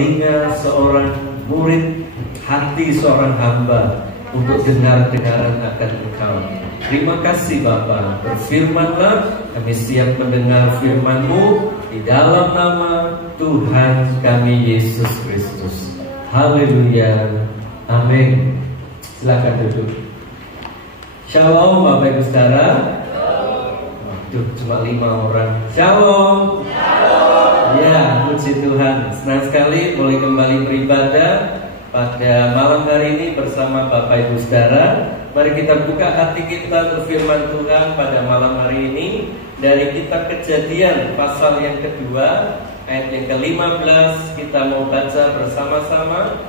telinga seorang murid, hati seorang hamba untuk dengar-dengaran akan Engkau. Terima kasih Bapa, berfirmanlah, kami siap mendengar firman-Mu di dalam nama Tuhan kami Yesus Kristus. Haleluya, amin. Silakan duduk. Shalom Bapak Ibu Saudara. Waduh, cuma 5 orang. Shalom. Ya, puji Tuhan. Senang sekali boleh kembali beribadah pada malam hari ini bersama Bapak Ibu Saudara. Mari kita buka hati kita untuk firman Tuhan pada malam hari ini dari kitab Kejadian pasal yang kedua ayat yang ke-15. Kita mau baca bersama-sama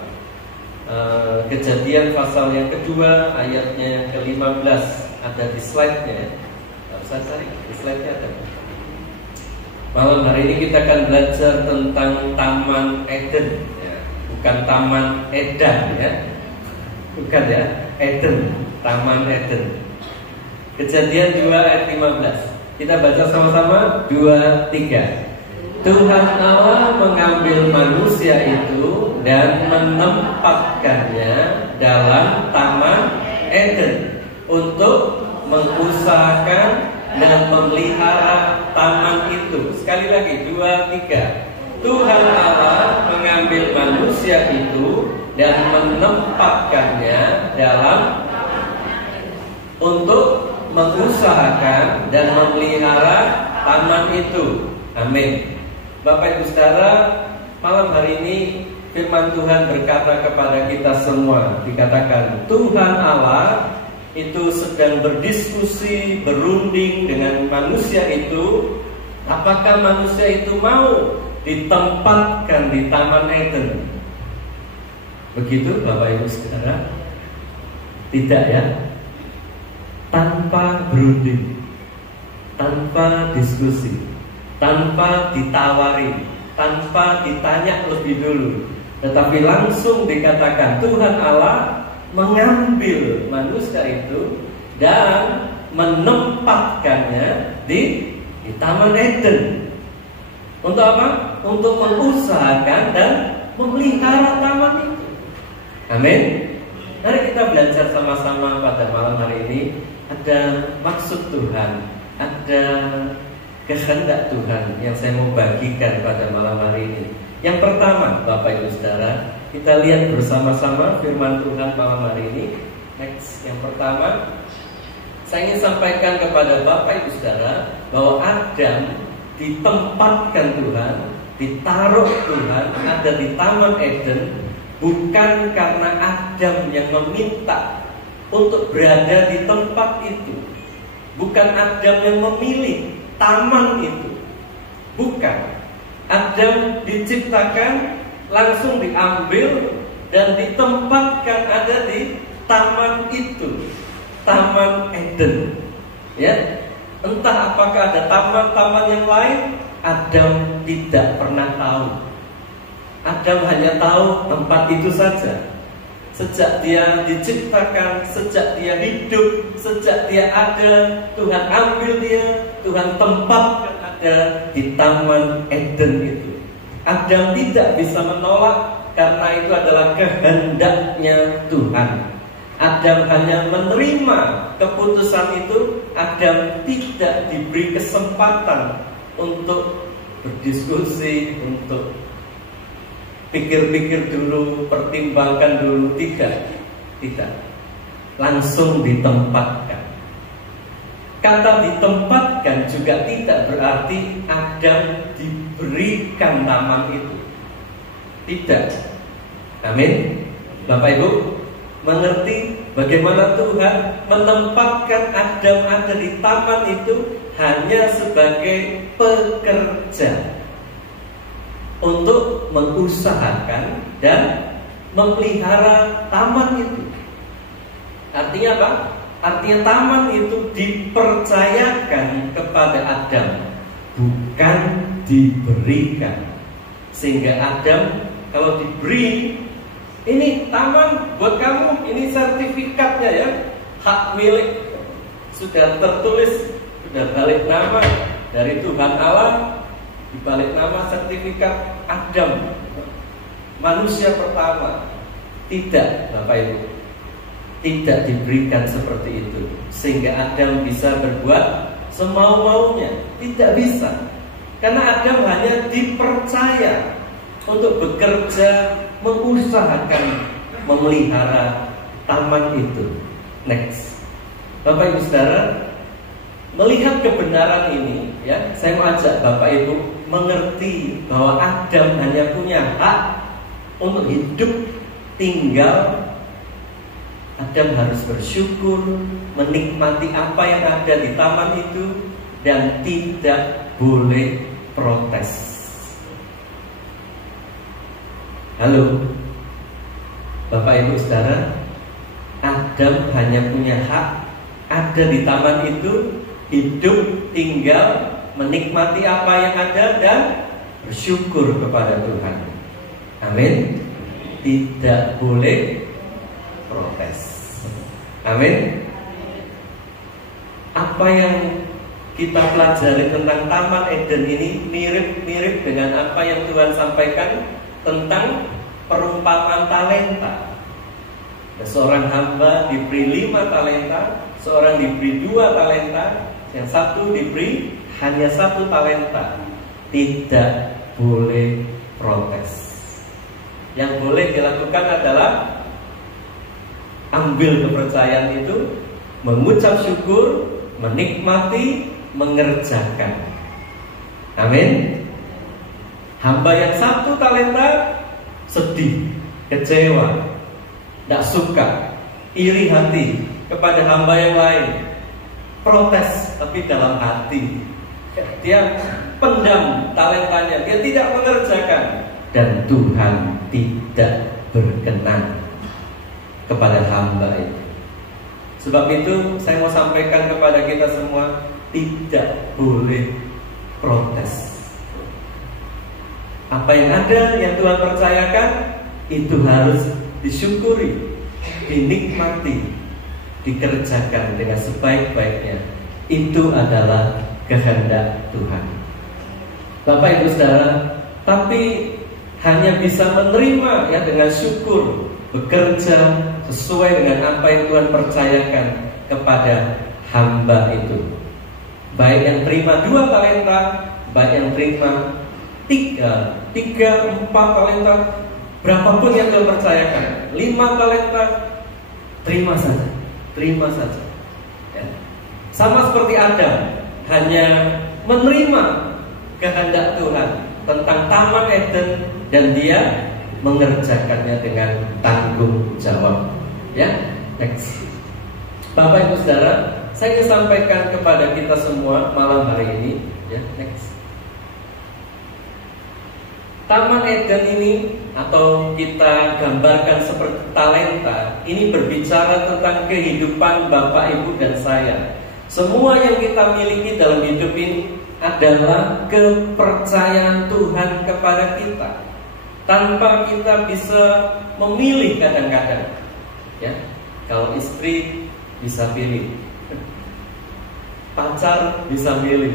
Kejadian pasal yang kedua ayatnya yang ke-15. Ada di slide-nya. Tidak usah cari, di slide-nya ada. Malam hari ini kita akan belajar tentang Taman Eden ya. Bukan Taman Edan ya. Bukan ya, Eden, Taman Eden. Kejadian 2 ayat 15. Kita baca sama-sama 2, 3. Tuhan Allah mengambil manusia itu dan menempatkannya dalam Taman Eden untuk mengusahakan dan memelihara taman itu. Sekali lagi 2, 3. Tuhan Allah mengambil manusia itu dan menempatkannya dalam untuk mengusahakan dan memelihara taman itu. Amin. Bapak Ibu Saudara, malam hari ini firman Tuhan berkata kepada kita semua, dikatakan Tuhan Allah itu sedang berdiskusi, berunding dengan manusia itu. Apakah manusia itu mau ditempatkan di Taman Eden? Begitu Bapak Ibu Saudara? Tidak ya? Tanpa berunding, tanpa diskusi, tanpa ditawari, tanpa ditanya lebih dulu, tetapi langsung dikatakan Tuhan Allah mengambil manusia itu dan menempatkannya di Taman Eden. Untuk apa? Untuk mengusahakan dan memelihara taman itu. Amin. Mari kita belajar sama-sama pada malam hari ini. Ada maksud Tuhan, ada kehendak Tuhan yang saya mau bagikan pada malam hari ini. Yang pertama, Bapak Ibu Saudara, kita lihat bersama-sama firman Tuhan malam hari ini. Next, yang pertama, saya ingin sampaikan kepada Bapak Ibu Saudara bahwa Adam ditempatkan Tuhan, ditaruh Tuhan, ada di Taman Eden, bukan karena Adam yang meminta untuk berada di tempat itu. Bukan Adam yang memilih taman itu. Bukan. Adam diciptakan, langsung diambil dan ditempatkan ada di taman itu, Taman Eden. Ya, entah apakah ada taman-taman yang lain, Adam tidak pernah tahu. Adam hanya tahu tempat itu saja. Sejak dia diciptakan, sejak dia hidup, sejak dia ada, Tuhan ambil dia, Tuhan tempatkan ada di Taman Eden itu. Adam tidak bisa menolak karena itu adalah kehendaknya Tuhan. Adam hanya menerima keputusan itu. Adam tidak diberi kesempatan untuk berdiskusi, untuk pikir-pikir dulu, pertimbangkan dulu. Tidak. Langsung ditempatkan. Kata ditempatkan juga tidak berarti Adam diberikan taman itu. Tidak. Amin. Bapak Ibu mengerti bagaimana Tuhan menempatkan Adam ada di taman itu hanya sebagai pekerja untuk mengusahakan dan memelihara taman itu. Artinya apa? Artinya taman itu dipercayakan kepada Adam, bukan diberikan. Sehingga Adam kalau diberi, ini taman buat kamu, ini sertifikatnya ya, hak milik, sudah tertulis, sudah balik nama dari Tuhan Allah, dibalik nama sertifikat Adam. manusia pertama. Tidak, Bapak Ibu, tidak diberikan seperti itu sehingga Adam bisa berbuat semau-maunya. Tidak bisa, karena Adam hanya dipercaya untuk bekerja, mengusahakan memelihara taman itu. Next, Bapak Ibu Saudara, melihat kebenaran ini, ya, saya mau ajak Bapak Ibu mengerti bahwa Adam hanya punya hak untuk hidup, tinggal. Adam harus bersyukur, menikmati apa yang ada di taman itu, dan tidak boleh protes. Halo, Bapak Ibu Saudara, Adam hanya punya hak ada di taman itu, hidup, tinggal, menikmati apa yang ada, dan bersyukur kepada Tuhan. Amin. Tidak boleh protes. Amin. Apa yang kita pelajari tentang Taman Eden ini mirip-mirip dengan apa yang Tuhan sampaikan tentang perumpamaan talenta. Seorang hamba diberi 5 talenta, seorang diberi 2 talenta, yang satu diberi hanya 1 talenta. Tidak boleh protes. Yang boleh dilakukan adalah ambil kepercayaan itu, mengucap syukur, menikmati, mengerjakan. Amin. Hamba yang 1 talenta sedih, kecewa, tidak suka, iri hati kepada hamba yang lain, protes tapi dalam hati. Dia pendam talentanya, dia tidak mengerjakan, dan Tuhan tidak berkenan kepada hamba itu. Sebab itu saya mau sampaikan kepada kita semua, tidak boleh protes. Apa yang ada, yang Tuhan percayakan, itu harus disyukuri, dinikmati, dikerjakan dengan sebaik-baiknya. Itu adalah kehendak Tuhan. Bapak Ibu Saudara, tapi hanya bisa menerima, ya, dengan syukur, bekerja sesuai dengan apa yang Tuhan percayakan kepada hamba itu. Baik yang terima 2 talenta, baik yang terima 3, 4 talenta, berapapun yang Tuhan percayakan, 5 talenta, terima saja, terima saja, ya. Sama seperti Adam, hanya menerima kehendak Tuhan tentang Taman Eden, dan dia mengerjakannya dengan tanggung jawab. Ya, next. Bapak Ibu Saudara, saya ingin sampaikan kepada kita semua malam hari ini, ya, next. Taman Eden ini, atau kita gambarkan seperti talenta, ini berbicara tentang kehidupan Bapak Ibu dan saya. Semua yang kita miliki dalam hidup ini adalah kepercayaan Tuhan kepada kita, tanpa kita bisa memilih kadang-kadang. Ya, kalau istri bisa pilih, pacar bisa milih,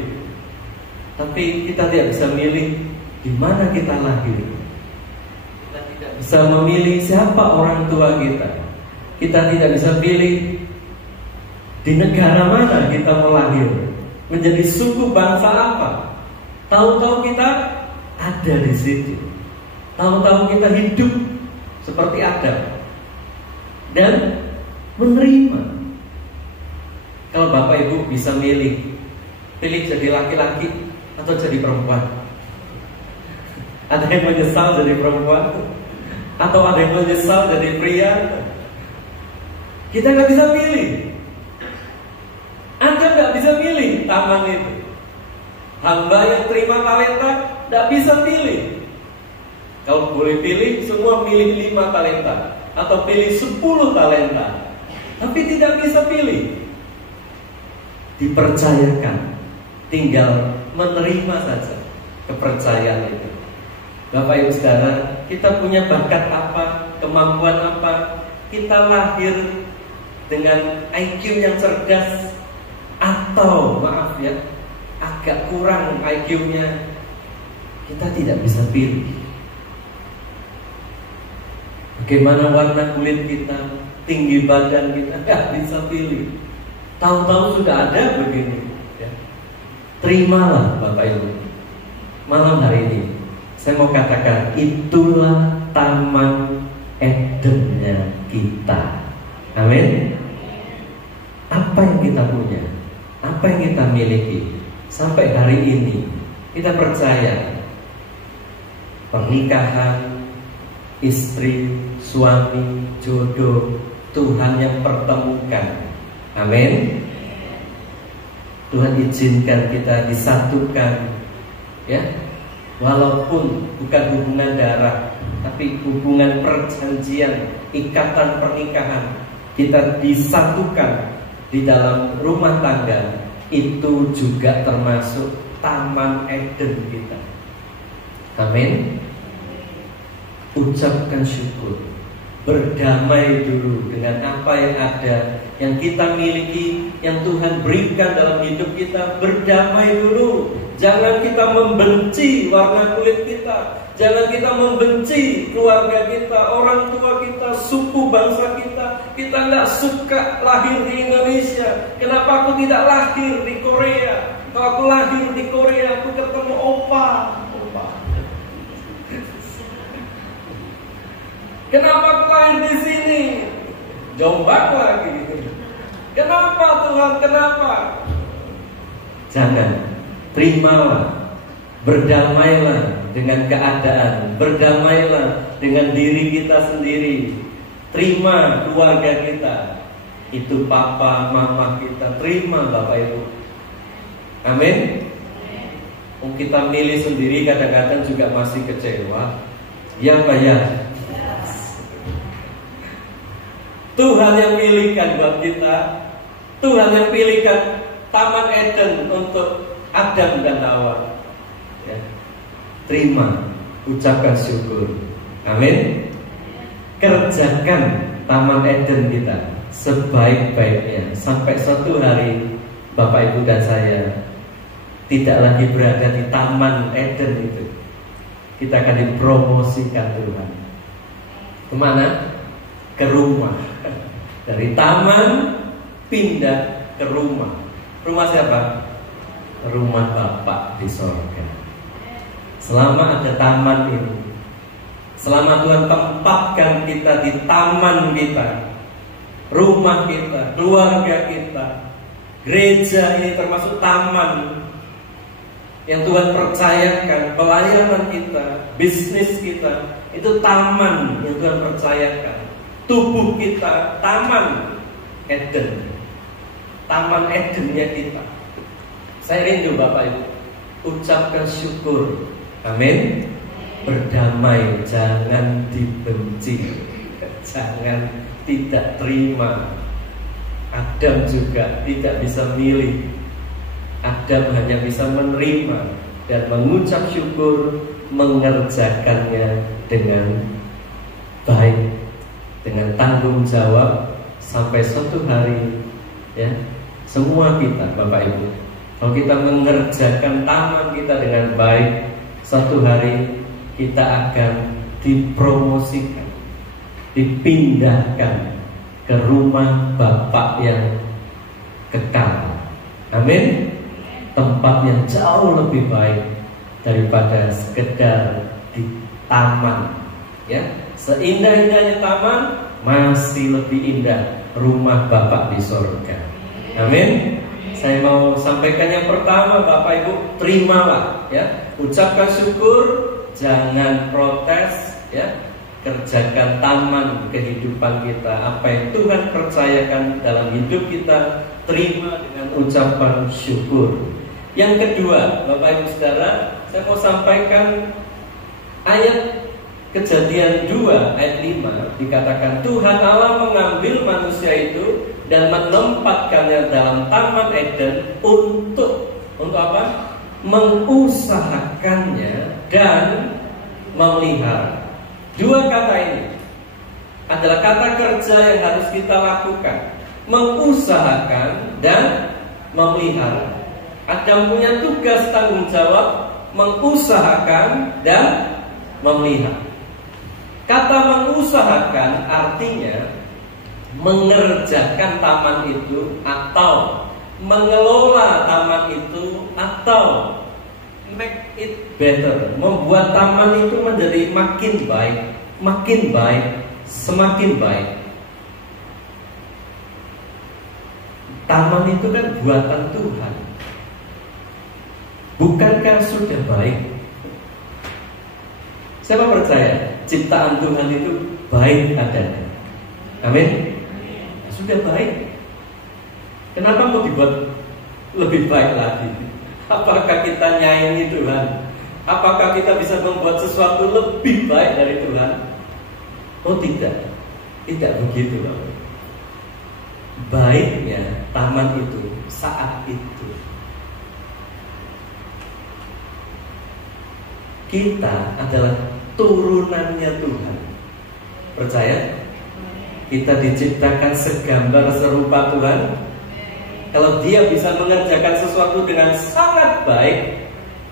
tapi kita tidak bisa milih di mana kita lahir. Kita tidak bisa memilih siapa orang tua kita. Kita tidak bisa pilih di negara mana kita mau lahir, menjadi suku bangsa apa. Tahu-tahu kita ada di situ. Tahu-tahu kita hidup seperti Adam dan menerima. Kalau Bapak Ibu bisa milih jadi laki-laki atau jadi perempuan. Ada yang menyesal jadi perempuan, atau ada yang menyesal jadi pria. Kita nggak bisa pilih. Anda nggak bisa pilih taman itu. Hamba yang terima talenta nggak bisa pilih. Kalau boleh pilih, semua pilih 5 talenta atau pilih 10 talenta, tapi tidak bisa pilih. Dipercayakan, tinggal menerima saja kepercayaan itu. Bapak Ibu Saudara, kita punya bakat apa, kemampuan apa, kita lahir dengan IQ yang cerdas, atau maaf ya, agak kurang IQ-nya, kita tidak bisa pilih. bagaimana warna kulit kita, tinggi badan kita, nggak bisa pilih. Tahu-tahu sudah ada begini. Ya. Terimalah Bapak Ibu. Malam hari ini saya mau katakan, itulah taman Edennya kita. Amin. Apa yang kita punya, apa yang kita miliki sampai hari ini, kita percaya pernikahan, istri, suami, jodoh, Tuhan yang pertemukan. Amin. Tuhan izinkan kita disatukan, ya, walaupun bukan hubungan darah, tapi hubungan perjanjian, ikatan pernikahan, kita disatukan di dalam rumah tangga. Itu juga termasuk taman Eden kita. Amin. Ucapkan syukur, berdamai dulu dengan apa yang ada, yang kita miliki, yang Tuhan berikan dalam hidup kita. Berdamai dulu. Jangan kita membenci warna kulit kita, jangan kita membenci keluarga kita, orang tua kita, suku bangsa kita. Kita nggak suka lahir di Indonesia. Kenapa aku tidak lahir di Korea? Kalau aku lahir di Korea, aku ketemu opa. Kenapa aku lahir di sini? Jombang lagi. Kenapa Tuhan? Kenapa? Jangan. Terimalah. Berdamailah dengan keadaan. Berdamailah dengan diri kita sendiri. Terima keluarga kita. Itu papa, mama kita. Terima Bapak Ibu. Amin. Kita milih sendiri kadang-kadang juga masih kecewa. Ya Pak ya. Tuhan yang pilihkan buat kita. Tuhan yang pilihkan taman Eden untuk Adam dan Hawa. Ya. Terima, ucapkan syukur. Amin. Kerjakan taman Eden kita sebaik-baiknya, sampai suatu hari Bapak Ibu dan saya tidak lagi berada di taman Eden itu. Kita akan dipromosikan Tuhan. Kemana? Ke rumah. Dari taman pindah ke rumah. Rumah siapa? Rumah Bapa di sorga. Selama ada taman ini, selama Tuhan tempatkan kita di taman kita, rumah kita, keluarga kita, gereja ini termasuk taman yang Tuhan percayakan. Pelayanan kita, bisnis kita, itu taman yang Tuhan percayakan. Tubuh kita, taman Eden. Taman Edennya kita. Saya rindu Bapak Ibu, ucapkan syukur. Amin. Berdamai, jangan dibenci, jangan tidak terima. Adam juga tidak bisa milih. Adam hanya bisa menerima dan mengucap syukur, mengerjakannya dengan baik, dengan tanggung jawab. Sampai suatu hari, ya, semua kita Bapak Ibu, kalau kita mengerjakan taman kita dengan baik, suatu hari kita akan dipromosikan, dipindahkan ke rumah Bapa yang kekal. Amin. Tempat yang jauh lebih baik daripada sekedar di taman. Ya, seindah-indahnya taman, masih lebih indah rumah Bapa di sorga. Amin. Saya mau sampaikan yang pertama, Bapak Ibu, terimalah, ya, ucapkan syukur, jangan protes, ya, kerjakan taman kehidupan kita. Apa yang Tuhan percayakan dalam hidup kita, terima dengan ucapan syukur. Yang kedua, Bapak Ibu Saudara, saya mau sampaikan ayat Kejadian 2 ayat 5, dikatakan Tuhan Allah mengambil manusia itu dan menempatkannya dalam taman Eden untuk apa? Mengusahakannya dan memelihara. Dua kata ini adalah kata kerja yang harus kita lakukan. Mengusahakan dan memelihara. Adam punya tugas tanggung jawab mengusahakan dan memelihara. Kata mengusahakan artinya mengerjakan taman itu, atau mengelola taman itu, atau make it better, membuat taman itu menjadi makin baik, semakin baik. Taman itu kan buatan Tuhan. Bukankah sudah baik? Siapa percaya ciptaan Tuhan itu baik adanya? Amin. Sudah baik. Kenapa mau dibuat lebih baik lagi? Apakah kita nyaingi Tuhan? Apakah kita bisa membuat sesuatu lebih baik dari Tuhan? Oh tidak. Tidak begitu loh. Baiknya taman itu saat itu kita adalah turunannya Tuhan. Percaya? Kita diciptakan segambar serupa Tuhan. Kalau Dia bisa mengerjakan sesuatu dengan sangat baik,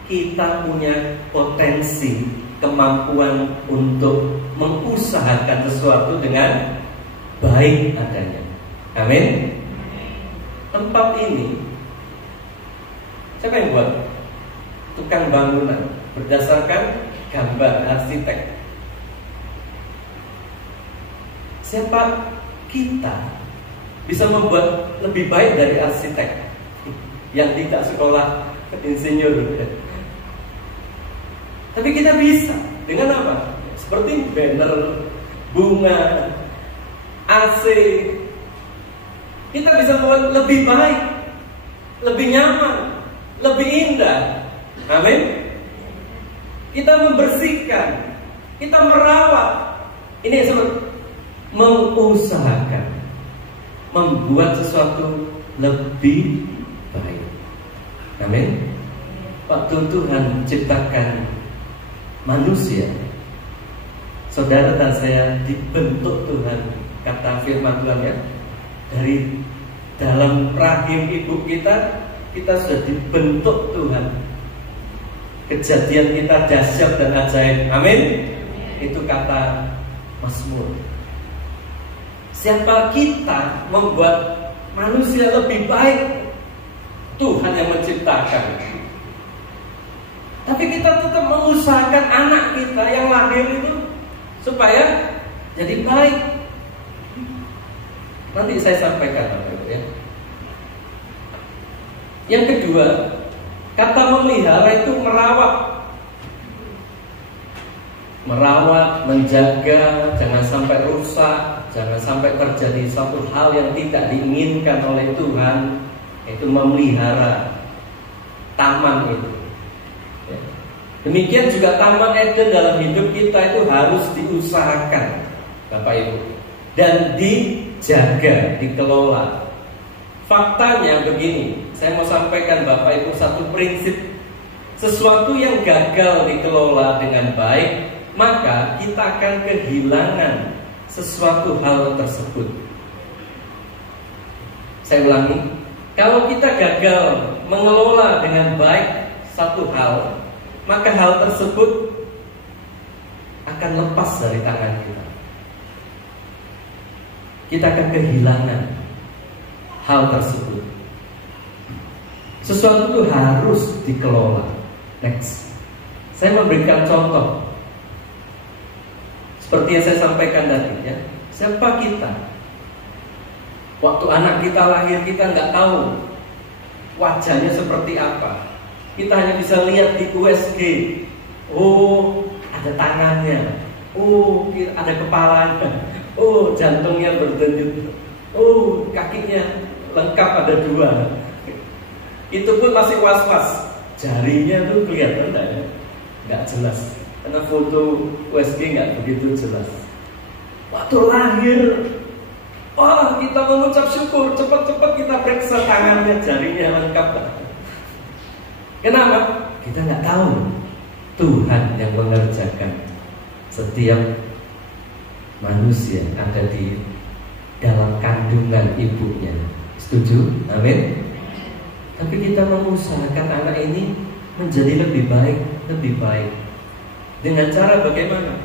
kita punya potensi, kemampuan untuk mengusahakan sesuatu dengan baik adanya. Amin. Tempat ini siapa yang buat? Tukang bangunan berdasarkan gambar arsitek. Siapa kita bisa membuat lebih baik dari arsitek yang tidak sekolah insinyur? Tapi kita bisa. Dengan apa? Seperti banner, bunga, AC. Kita bisa membuat lebih baik, lebih nyaman, lebih indah. Amin. Kita membersihkan, kita merawat. Ini seperti mengusahakan membuat sesuatu lebih baik. Amin. Waktu Tuhan ciptakan manusia, saudara dan saya dibentuk Tuhan. Kata firman Tuhan ya, dari dalam rahim ibu kita sudah dibentuk Tuhan. Kejadian kita dahsyat dan ajaib. Amin. Itu kata Mazmur. Siapa kita membuat manusia lebih baik? Tuhan yang menciptakan. Tapi kita tetap mengusahakan anak kita yang lahir itu supaya jadi baik. Nanti saya sampaikan ya. Yang kedua, kata memelihara itu merawat, menjaga, jangan sampai rusak, jangan sampai terjadi satu hal yang tidak diinginkan oleh Tuhan. Itu memelihara taman itu. Ya. Demikian juga taman Eden dalam hidup kita itu harus diusahakan, Bapak Ibu, dan dijaga, dikelola. Faktanya begini, saya mau sampaikan Bapak Ibu satu prinsip. Sesuatu yang gagal dikelola dengan baik, maka kita akan kehilangan sesuatu hal tersebut. Saya ulangi, kalau kita gagal mengelola dengan baik satu hal, maka hal tersebut akan lepas dari tangan kita. Kita akan kehilangan hal tersebut. Sesuatu itu harus dikelola. Next, saya memberikan contoh seperti yang saya sampaikan tadi ya. Siapa kita? Waktu anak kita lahir, kita nggak tahu wajahnya seperti apa. Kita hanya bisa lihat di USG. Oh, ada tangannya. Oh, ada kepalanya. Oh, jantungnya berdenyut. Oh, kakinya lengkap ada 2. Itu pun masih was-was. Jarinya tuh kelihatan enggak ya? Nggak jelas. Karena foto USG nggak begitu jelas. Waktu lahir, wah, kita mengucap syukur, cepat-cepat kita periksa tangannya, jarinya lengkap. Kenapa? Kita nggak tahu Tuhan yang mengerjakan setiap manusia ada di dalam kandungan ibunya. Setuju? Amin. Tapi kita mengusahakan anak ini menjadi lebih baik, lebih baik. Dengan cara bagaimana?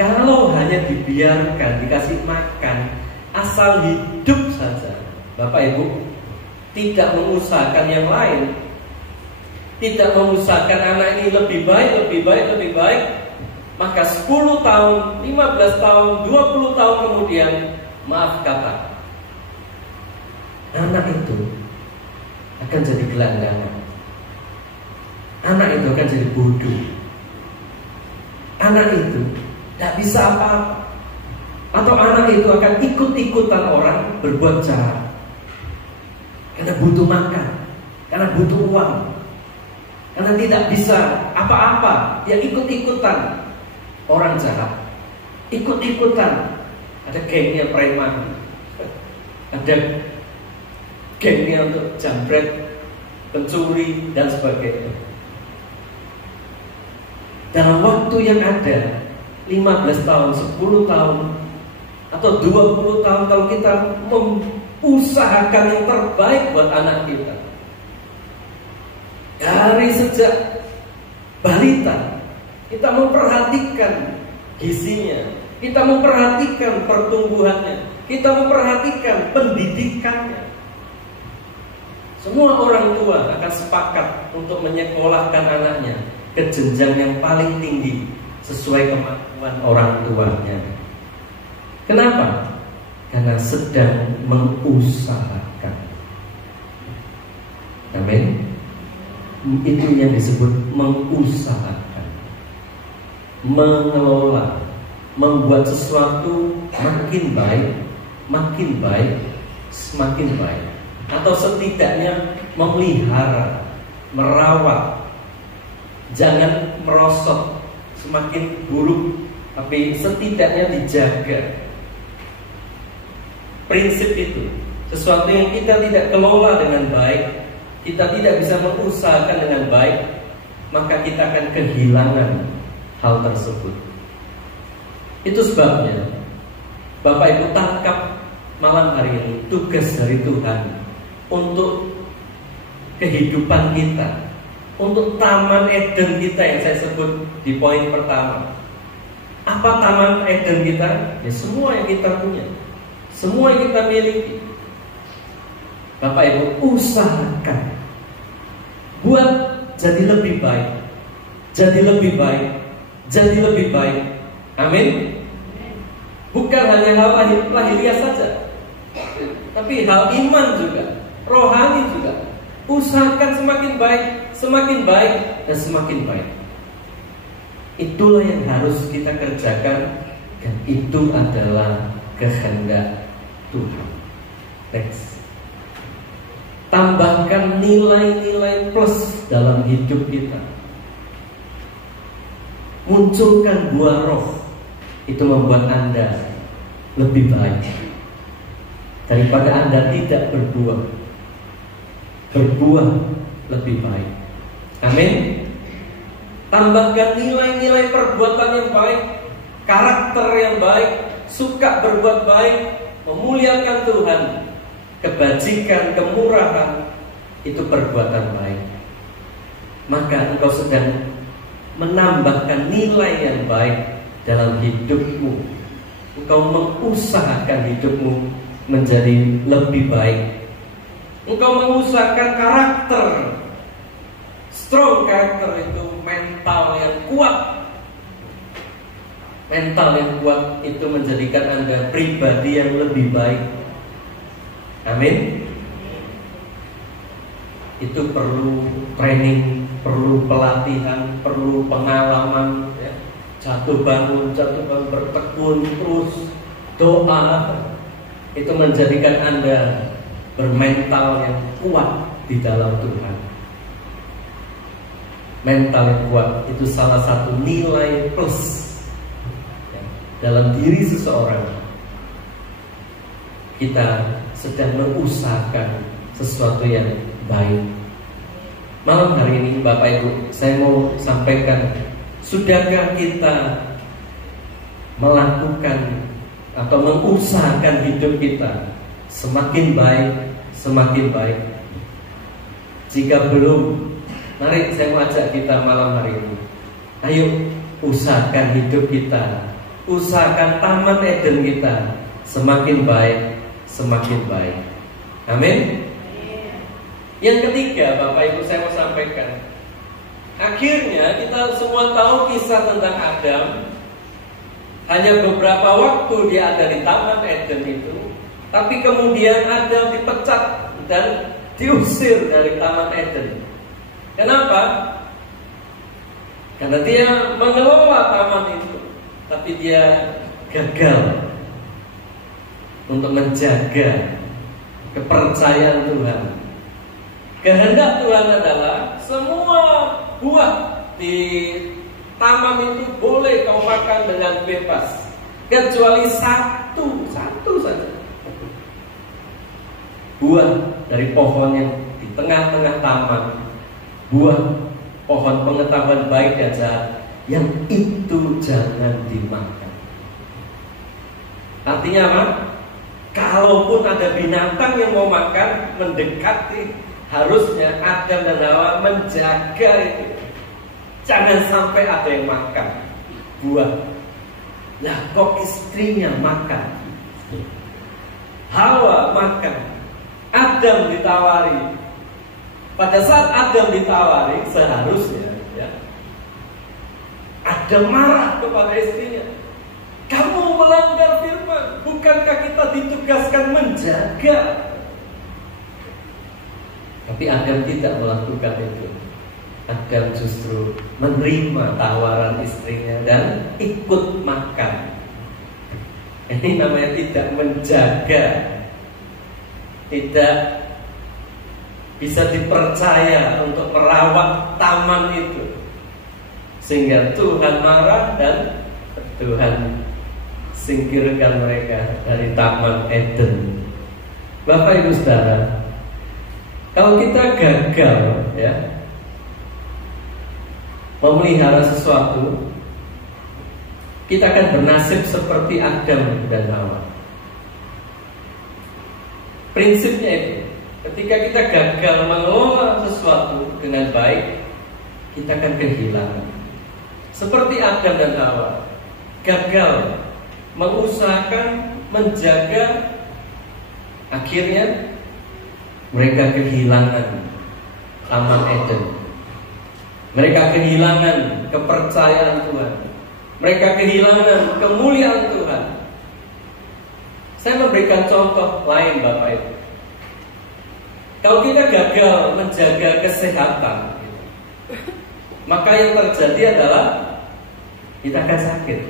Kalau hanya dibiarkan, dikasih makan, asal hidup saja, Bapak Ibu, tidak mengusahakan yang lain, tidak mengusahakan anak ini lebih baik, maka 10 tahun, 15 tahun, 20 tahun kemudian, maaf kata, anak itu akan jadi gelandangan. Anak itu akan jadi bodoh. Anak itu tidak bisa apa-apa. Atau anak itu akan ikut-ikutan orang berbuat jahat, karena butuh makan, karena butuh uang, karena tidak bisa apa-apa, dia ikut-ikutan orang jahat, ikut-ikutan. Ada gengnya preman, ada gengnya untuk jambret, pencuri, dan sebagainya. Dalam waktu yang ada 15 tahun, 10 tahun, atau 20 tahun, kalau kita mengusahakan yang terbaik buat anak kita, dari sejak balita kita memperhatikan gizinya, kita memperhatikan pertumbuhannya, kita memperhatikan pendidikannya. Semua orang tua akan sepakat untuk menyekolahkan anaknya ke jenjang yang paling tinggi sesuai kemampuan orang tuanya. Kenapa? Karena sedang mengusahakan. Amin. Itu yang disebut mengusahakan, mengelola, membuat sesuatu makin baik, semakin baik, atau setidaknya memelihara, merawat. Jangan merosot semakin buruk, tapi setidaknya dijaga. Prinsip itu, sesuatu yang kita tidak kelola dengan baik, kita tidak bisa mengusahakan dengan baik, maka kita akan kehilangan hal tersebut. Itu sebabnya Bapak Ibu tangkap malam hari ini tugas dari Tuhan untuk kehidupan kita, untuk Taman Eden kita yang saya sebut di poin pertama. Apa Taman Eden kita? Ya semua yang kita punya, semua yang kita miliki. Bapak Ibu usahakan buat jadi lebih baik, jadi lebih baik, jadi lebih baik. Amin. Bukan hanya hal lahiriah saja, tapi hal iman juga, rohani juga. Usahakan semakin baik, dan semakin baik. Itulah yang harus kita kerjakan, dan itu adalah kehendak Tuhan. Next. Tambahkan nilai-nilai plus dalam hidup kita. Munculkan buah roh. Itu membuat Anda lebih baik daripada Anda tidak berbuah. Berbuah lebih baik. Amin. Tambahkan nilai-nilai perbuatan yang baik, karakter yang baik, suka berbuat baik, memuliakan Tuhan, kebajikan, kemurahan. Itu perbuatan baik. Maka engkau sedang menambahkan nilai yang baik dalam hidupmu. Engkau mengusahakan hidupmu menjadi lebih baik. Engkau mengusahakan karakter. Strong karakter itu mental yang kuat. Mental yang kuat itu menjadikan Anda pribadi yang lebih baik. Amin. Itu perlu training, perlu pelatihan, perlu pengalaman, ya. Jatuh bangun, bertekun terus, doa. Itu menjadikan Anda bermental yang kuat di dalam Tuhan. Mental yang kuat itu salah satu nilai plus, ya, dalam diri seseorang. Kita sedang mengusahakan sesuatu yang baik. Malam hari ini Bapak Ibu, saya mau sampaikan, sudahkah kita melakukan atau mengusahakan hidup kita semakin baik? Jika belum, mari saya mau ajak kita malam hari ini, ayo usahakan hidup kita usahakan taman Eden kita semakin baik, semakin baik. Amin. Yang ketiga, Bapak Ibu, saya mau sampaikan. Akhirnya kita semua tahu kisah tentang Adam. Hanya beberapa waktu dia ada di taman Eden itu, tapi kemudian Adam dipecat dan diusir dari taman Eden. Kenapa? Karena dia mengelola taman itu, tapi dia gagal untuk menjaga kepercayaan Tuhan. Kehendak Tuhan adalah semua buah di taman itu boleh kau makan dengan bebas, kecuali satu saja. Buah dari pohon yang di tengah-tengah taman, buah pohon pengetahuan baik dan jahat, yang itu jangan dimakan. Artinya apa? Kalaupun ada binatang yang mau makan, mendekati, harusnya Adam dan Hawa menjaga itu. Jangan sampai ada yang makan buah. Lah kok istrinya makan, Hawa makan, Adam ditawari. Pada saat Adam ditawari, seharusnya ya, Adam marah kepada istrinya. Kamu melanggar firman. Bukankah kita ditugaskan menjaga? Tapi Adam tidak melakukan itu. Adam justru menerima tawaran istrinya dan ikut makan. Ini namanya tidak menjaga, tidak bisa dipercaya untuk merawat taman itu, sehingga Tuhan marah dan Tuhan singkirkan mereka dari taman Eden. Bapak Ibu Saudara, kalau kita gagal ya memelihara sesuatu, kita akan bernasib seperti Adam dan Hawa. Prinsipnya itu, ketika kita gagal mengelola sesuatu dengan baik, kita akan kehilangan. Seperti Adam dan Hawa, gagal mengusahakan menjaga, akhirnya mereka kehilangan taman Eden. Mereka kehilangan kepercayaan Tuhan. Mereka kehilangan kemuliaan Tuhan. Saya memberikan contoh lain, Bapak Ibu. Kalau kita gagal menjaga kesehatan, maka yang terjadi adalah kita akan sakit.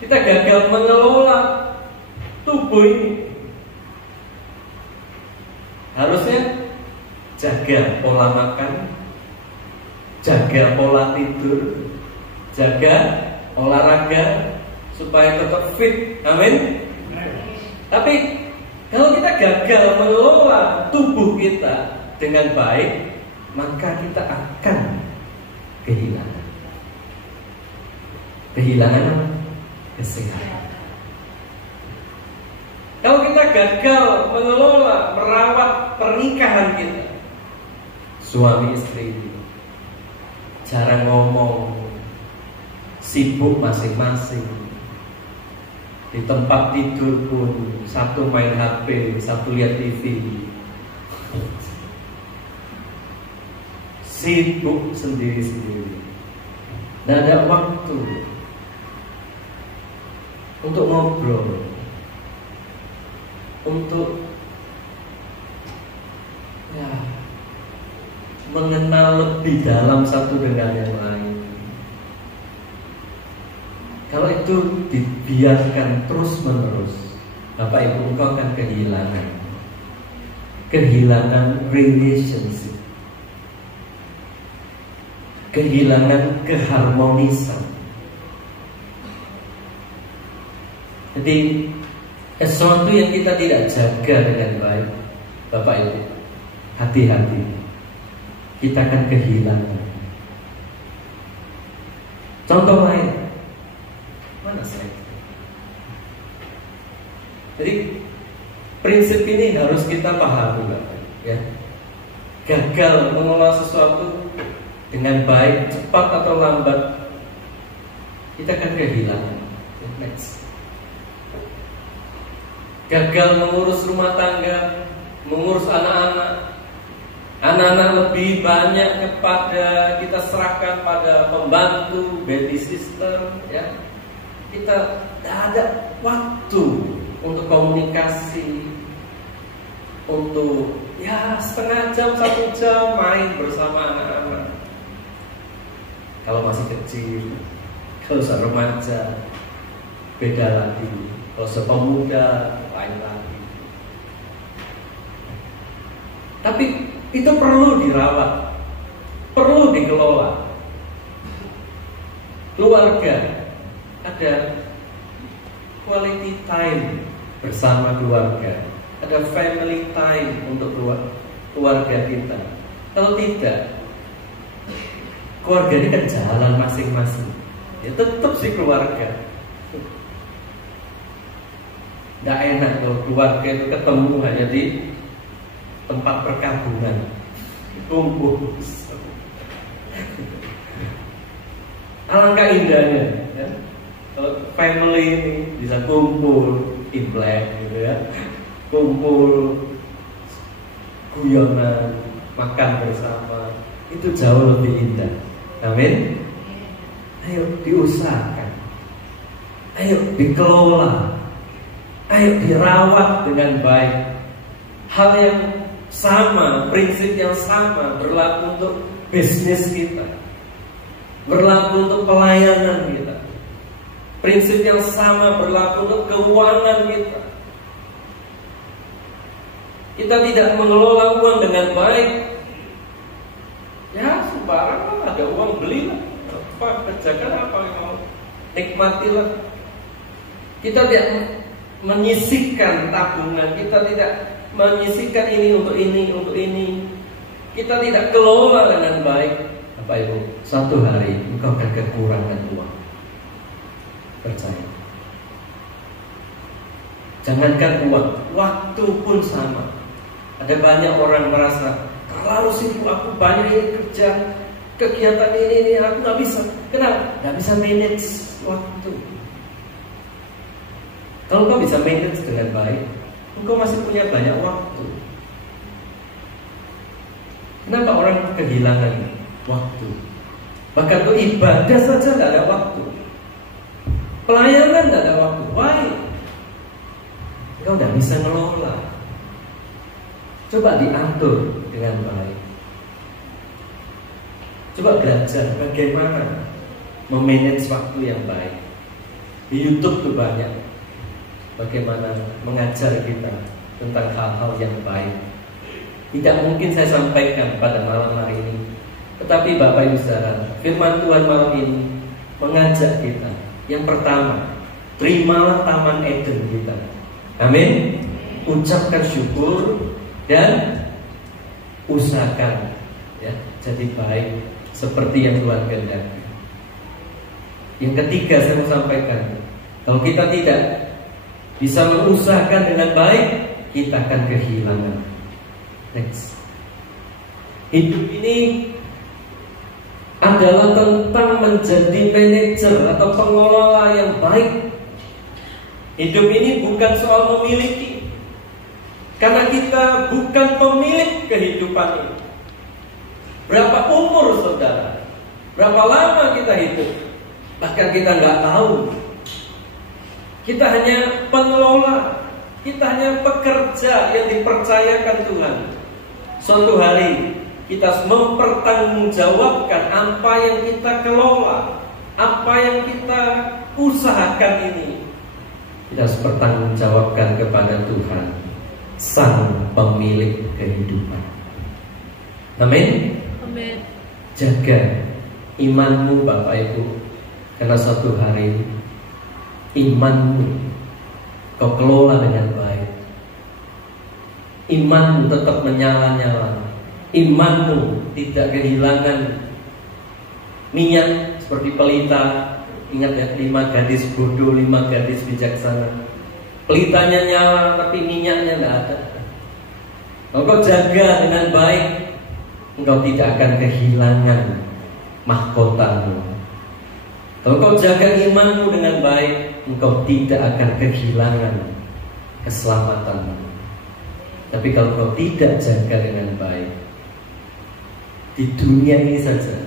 Kita gagal mengelola tubuh ini. Harusnya jaga pola makan, jaga pola tidur, jaga olahraga supaya tetap fit. Amin. Tapi kalau kita gagal mengelola tubuh kita dengan baik, maka kita akan kehilangan kesehatan. Kalau kita gagal mengelola, merawat pernikahan kita, suami istri, cara ngomong, sibuk masing-masing, di tempat tidur pun satu main HP, satu lihat TV, sibuk sendiri-sendiri, tidak ada waktu untuk ngobrol, untuk ya, mengenal lebih dalam satu dengan yang lain. Kalau itu dibiarkan terus-menerus, Bapak Ibu, engkau akan kehilangan relationship, kehilangan keharmonisan. Jadi sesuatu yang kita tidak jaga dengan baik, Bapak Ibu, hati-hati, kita akan kehilangan. Contoh lain, mana saya? Jadi prinsip ini harus kita pahami, Bapak, ya. Gagal mengelola sesuatu dengan baik, cepat atau lambat, kita akan kehilangan. Next. Gagal mengurus rumah tangga, mengurus anak-anak. Anak-anak lebih banyak kepada kita serahkan pada pembantu, baby sister, ya. Kita tidak ada waktu untuk komunikasi, untuk ya setengah jam, 1 jam main bersama anak-anak. Kalau masih kecil, kalau sudah remaja beda lagi, kalau sudah pemuda lain lagi. Tapi itu perlu dirawat, perlu dikelola. Keluarga, ada quality time bersama keluarga, ada family time untuk keluarga kita. Kalau tidak, keluarga ini kan jalan masing-masing. Ya tetap sih keluarga. Nggak enak kalau keluarga itu ketemu hanya di tempat perkampungan, kumpul. Alangkah indahnya, ya? Kalau family ini bisa kumpul imlek, gitu ya, kumpul guyonan, makan bersama, itu jauh lebih indah. Amin. Ayo diusahakan, ayo dikelola, ayo dirawat dengan baik. Hal yang sama, prinsip yang sama berlaku untuk bisnis kita, berlaku untuk pelayanan kita. Prinsip yang sama berlaku untuk keuangan kita. Kita tidak mengelola uang dengan baik, ya sembarang ada uang belilah, apa kerjakan apa yang mau, nikmatilah. Kita tidak menyisihkan tabungan, kita tidak menyisihkan ini untuk ini, untuk ini. Kita tidak kelola dengan baik. Bapak Ibu, suatu hari engkau akan kekurangan uang. Percaya. Jangankan uang, waktu pun sama. Ada banyak orang merasa terlalu sibuk, aku banyak ini kerja, kegiatan ini aku nggak bisa. Kenapa? Nggak bisa manage waktu. Kalau kau bisa manage dengan baik, engkau masih punya banyak waktu. Kenapa orang kehilangan waktu? Bahkan untuk ibadah saja tidak ada waktu, pelayanan tidak ada waktu. Why? Engkau tidak bisa ngelola. Coba diatur dengan baik. Coba belajar bagaimana memanage waktu yang baik. Di YouTube tuh banyak bagaimana mengajar kita tentang hal-hal yang baik. Tidak mungkin saya sampaikan pada malam hari ini, tetapi Bapak Ibu Saudara, firman Tuhan malam ini mengajak kita. Yang pertama, terimalah taman Eden kita. Amin. Ucapkan syukur dan usahakan, ya, jadi baik seperti yang Tuhan kehendaki. Yang ketiga saya mau sampaikan, kalau kita tidak bisa mengusahakan dengan baik, kita akan kehilangan. Next. Hidup ini adalah tentang menjadi manajer atau pengelola yang baik. Hidup ini bukan soal memiliki, karena kita bukan pemilik kehidupan ini. Berapa umur saudara? Berapa lama kita hidup? Bahkan kita nggak tahu. Kita hanya pengelola, kita hanya pekerja yang dipercayakan Tuhan. Suatu hari kita mempertanggungjawabkan apa yang kita kelola, apa yang kita usahakan ini. Kita harus bertanggungjawabkan kepada Tuhan, Sang Pemilik kehidupan. Amin. Amin. Jaga imanmu Bapak Ibu, karena suatu hari imanmu kau kelola dengan baik. Imanmu tetap menyala-nyala. Imanmu tidak kehilangan minyak seperti pelita. Ingat ya, 5 gadis bodoh, 5 gadis bijaksana. Pelitanya nyala tapi minyaknya tidak ada. Kalau kau jaga dengan baik, engkau tidak akan kehilangan mahkotamu. Kalau kau jaga imanmu dengan baik, engkau tidak akan kehilangan keselamatanmu. Tapi kalau kau tidak jaga dengan baik, di dunia ini saja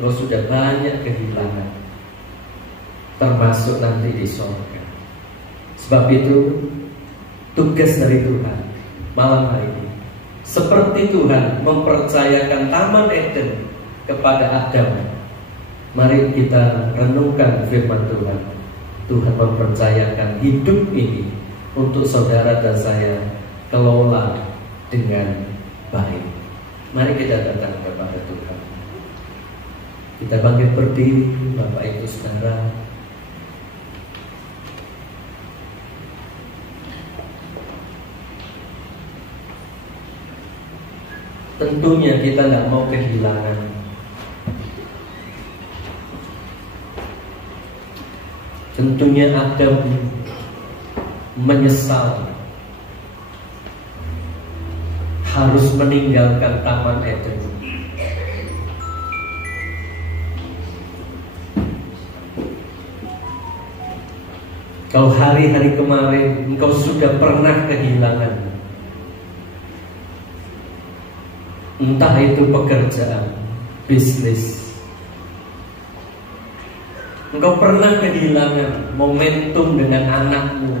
engkau sudah banyak kehilangan, termasuk nanti di surga. Sebab itu tugas dari Tuhan malam hari ini, seperti Tuhan mempercayakan Taman Eden kepada Adam, mari kita renungkan firman Tuhan. Tuhan mempercayakan hidup ini untuk saudara dan saya kelola dengan baik. Mari kita datang kepada Tuhan. Kita bangkit berdiri, Bapak Ibu Saudara. Tentunya kita tidak mau kehilangan. Tentunya Adam menyesal harus meninggalkan Taman Eden. Kalau hari-hari kemarin engkau sudah pernah kehilangan, entah itu pekerjaan, bisnis, engkau pernah kehilangan momentum dengan anakmu.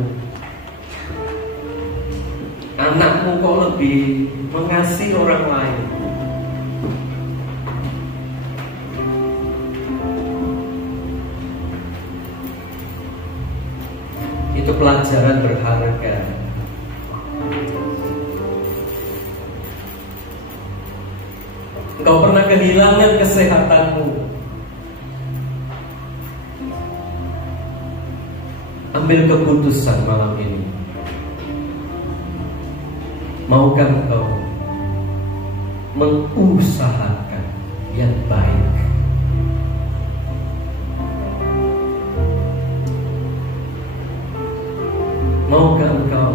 Anakmu kok lebih mengasihi orang lain. Itu pelajaran berharga. Engkau pernah kehilangan kesehatanmu. Ambil keputusan malam ini. Maukah engkau mengusahakan yang baik? Maukah engkau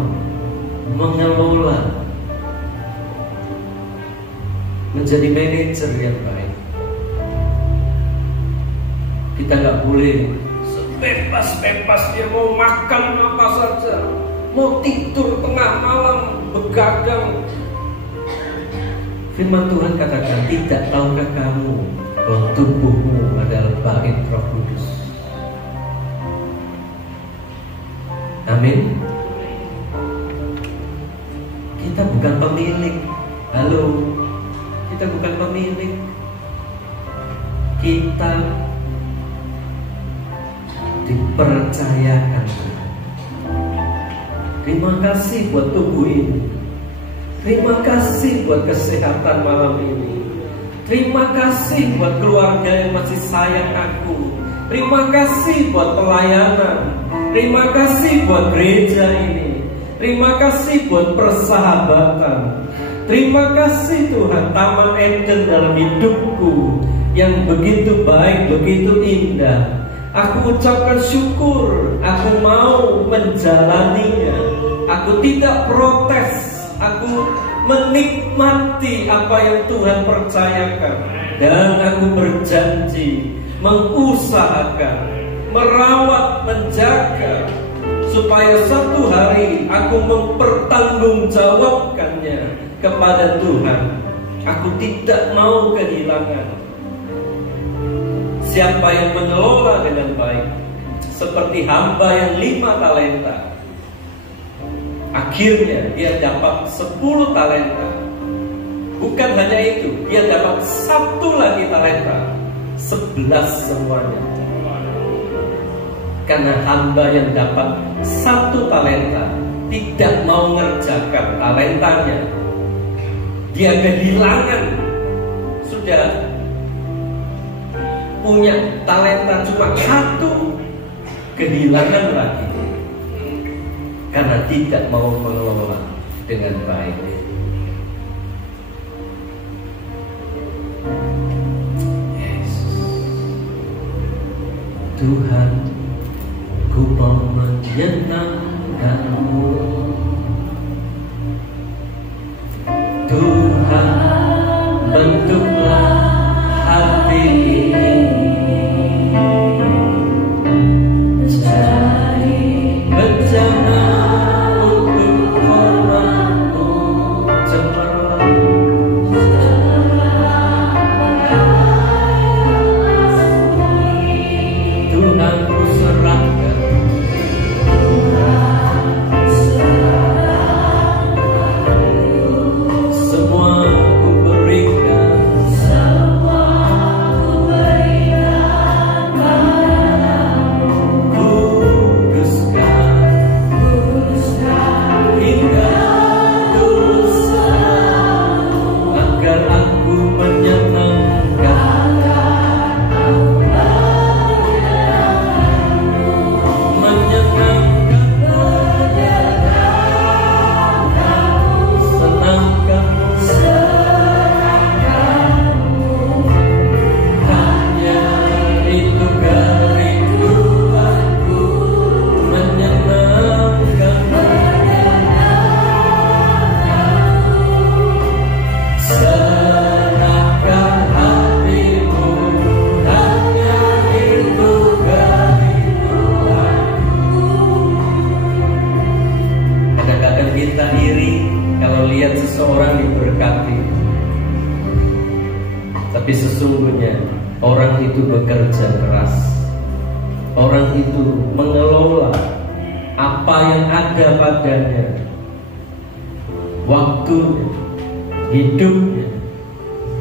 mengelola, menjadi manajer yang baik? Kita nggak boleh sebebas-bebas dia mau makan apa saja, mau tidur tengah malam begadang. Firman Tuhan katakan, tidak tahukah kamu bahwa tubuhmu adalah bait Roh Kudus? Amin. Kita bukan pemilik. Halo, kita bukan pemilik. Kita dipercayakan. Terima kasih buat tubuh ini. Terima kasih buat kesehatan malam ini. Terima kasih buat keluarga yang masih sayang aku. Terima kasih buat pelayanan. Terima kasih buat gereja ini. Terima kasih buat persahabatan. Terima kasih Tuhan, Taman Eden dalam hidupku yang begitu baik, begitu indah. Aku ucapkan syukur, aku mau menjalaninya. Aku tidak protes, aku menikmati apa yang Tuhan percayakan. Dan aku berjanji mengusahakan, merawat, menjaga, supaya satu hari aku mempertanggungjawabkannya kepada Tuhan. Aku tidak mau kehilangan. Siapa yang mengelola dengan baik, seperti hamba yang 5 talenta, akhirnya dia dapat 10 talenta. Bukan hanya itu, dia dapat 1 lagi talenta, 11 semuanya. Karena hamba yang dapat 1 talenta tidak mau mengerjakan talentanya, dia kehilangan, sudah punya talenta cuma 1, kehilangan lagi karena tidak mau mengelola dengan baik. Tuhan, ku mau menyenangkan-Mu. Tuhan, bentuklah hati ini melihat seseorang diberkati, tapi sesungguhnya orang itu bekerja keras. Orang itu mengelola apa yang ada padanya, waktunya, hidupnya,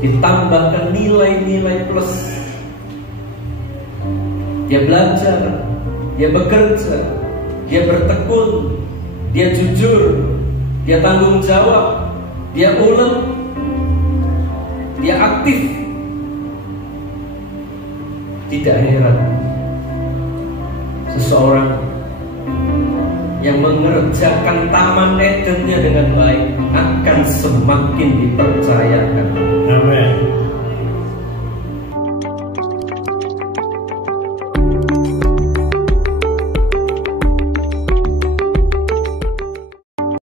ditambahkan nilai-nilai plus. Dia belajar, dia bekerja, dia bertekun, dia jujur, dia tanggung jawab, dia ulet, dia aktif. Tidak heran seseorang yang mengerjakan Taman Edennya dengan baik akan semakin dipercayakan. Amin.